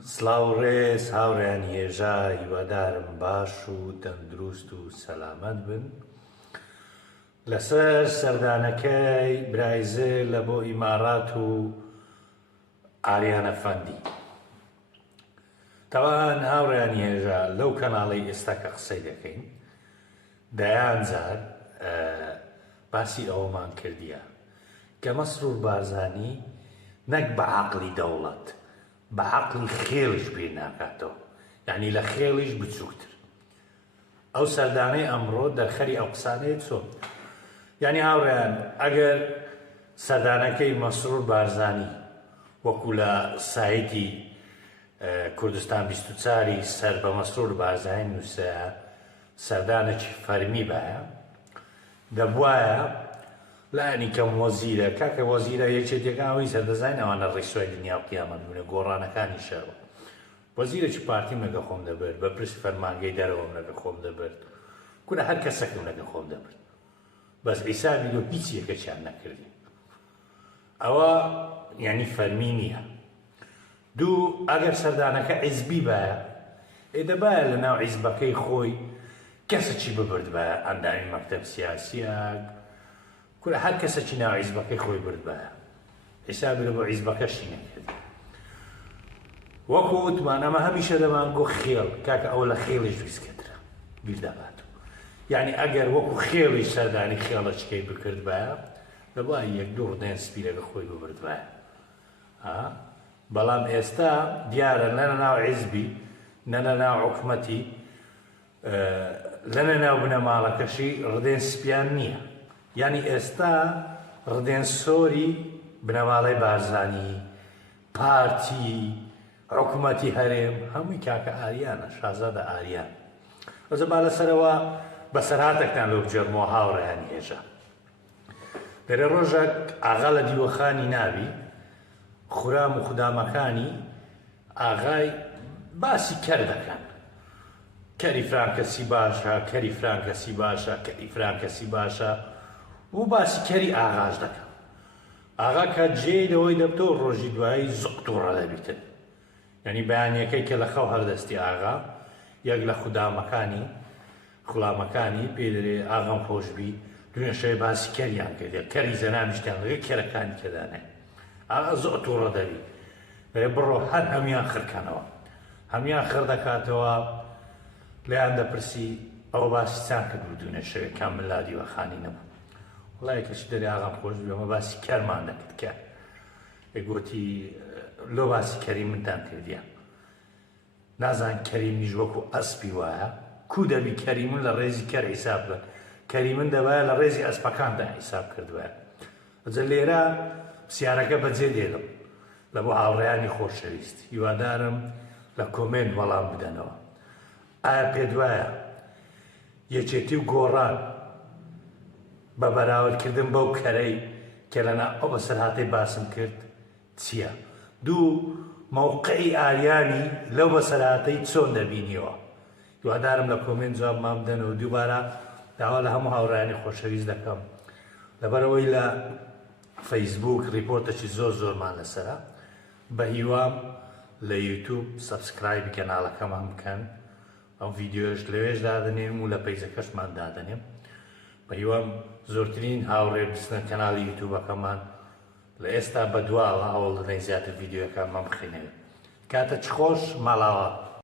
سلااوڕێز هاوڕیان هێژا هیوادارم باش و تەندروست و سەلامەت بن لەسەر سەردانەکەی برایزێ لە بۆ ئیمارات و ئاریانە فەندی. تەوان هاوڕیان هێژا لەو کەناڵی ئێستا کە قسەی دەکەین دەیان جار باسی ئەوەمان کردیە کە مەسرور بارزانی نەک بە عەقڵی دەوڵەت بە عەقڵی خێڵش پێ ناکاتەوە، یعنی لە خێڵیش بچووکتر. ئەو سەردانەی ئەمڕۆ دەرخەری ئەو قسانەیە چۆن؟ یعنی هاوڕێیان ئەگەر سەردانەکەی مەسرور بارزانی وەکو لە سایتی کوردستان 24 سەر بە مەسرور بارزانی نووسەیە سەردانێکی فەرمی بایە دەبوایە لانی کەم وەزیرە کاکە وەزیرە یەکێتێکاوی سەردەزین ئەوانە ڕێسوای دنیا و قیامەت بوونە گۆڕانەکانی شەڕەوە. وەزیرێکی پارتیم لەگە خۆم دەبرد بە پرسی فەرمانگەی دەرەوەم لەگە خۆم دەبرد کورە هەر کەسێکم لەگە خۆم دەبرد بەس حیسابی لۆ هیچ یەکەچیان نەکردی. ئەوە یعنی فەرمی نییە. دوو ئەگەر سەردانەکە حیزبی بایە دەبایە لە ناو حیزبەکەی خۆی کەسێکی ببرد بایە ئەندامی مەکتەب سیاسیە کورە هەر کەسێکی ناو حیزبەکەی خۆی برد بایە حیسابی لە بۆ حیزبەکەشی نەکرد. وەکو وتمان ئەمە هەمیشە دەمان گۆ خێڵ کاکە ئەوە لە خێڵیش ویسکەترە بیردەباتەوە. یعنی ئەگەر وەکو خێڵی سەردانی خێڵەچکەی بکرد بایە دەبوای یەک دوو ڕدێن سپی لەگە خۆی ببرد بایە. بەڵام ئێستا دیارە نەنە ناو حیزبی نەنە ناو حکومەتی لەنە ناو بنەماڵەکەشی ڕدێن سپیان نییە. یعنی ئێستا ڕدێن سۆری بنەماڵەی بارزانی پارتی حکومەتی هەرێم هەمووی کاکە ئاریانە شازادە ئاریان. ئەوجا با لەسەرەوە بەسەرهاتێکتان لەو بجێڕمەوە هاوڕێیان هێژە. لێرە ڕۆژێک ئاغا لە دیوەخانی ناوی خورام و خودامەکانی ئاغای باسی کەر دەکەن. کەری فران کەسی باشە، کەری فران کەسی باشە، کەری فران کەسی باشە و باسی کەری ئاغاش دەکەن. ئاغا کە جێی لەوەی دەبتەوە ڕۆژی دوایی زوقت و ڕەدەبیتن. یعنی بەیانیەکەی کە لە خەو هەردەستی ئاغا یەک لە خودامەکانی خوڵامەکانی پێدەرێ ئاغام خۆشبی دوێنێ شەوێ باسی کەریان کردێ کەری زەنامیشتیان لەگە کێرەکانی کەدانێ ئاغا زوقت و ڕەدەبی بڕۆ هەر هەمیان خڕکەنەوە هەمیان خڕ دەکاتەوە لێیان دەپرسی ئەوە باسی چان کرد و دوێنێ شەوێ کام ملا دیوەخانی نەبوو وڵای کەچی دەرێ ئاغام خۆشبی ئەمە باسی کەرمان دەکرد کە گوتی لۆ باسی کەری منتان کردیە نازان کەریمیش وەکو ئەسپی وایە کو دەبی کەریمن لە ڕێزی کەر حیساب بن کەریمن دەبایە لە ڕێزی ئەسپەکاندا حیساب کردوایە. ئەجا لێرە پرسیارەکە بەجێ دێڵم لە بۆ هاوڕێیانی خۆشەویست هیوادارم لە کۆمێنت وەڵام بدەنەوە. ئایا پێت وایە یەکێتی و گۆڕان بە بەراوردکردن بەو کەرەی کە لەنا ئەو بەسەرهاتەی باسم کرد چییە؟ دوو مەوقعی ئاریانی لەو بەسەرهاتەی چۆن دەبینیەوە؟ هیوادارم لە کۆمێنت جوابمان بدەنەوە. دووبارە داوا لە هەموو هاوڕێیانی خۆشەویست دەکەم لەبەرەوەی لە فەیسبوک ریپۆرتێکی زۆرمان لەسەرە بە هیوام لە یوتیوب سەبسکرایبی کەناڵەکەمان بکەن ئەو ڤیدیۆش لەوێش دادەنێم و لە پەیجەکەشمان دادەنێم بە هیوام زۆرترین هاوڕێ بستنە کەناڵی یوتیوبەکەمان لە ئێستا بەدواوە هەوڵ دەدەین زیاتر ڤیدیۆەکانمان بخینەوێت. کاتە چ خۆش ماڵاوە.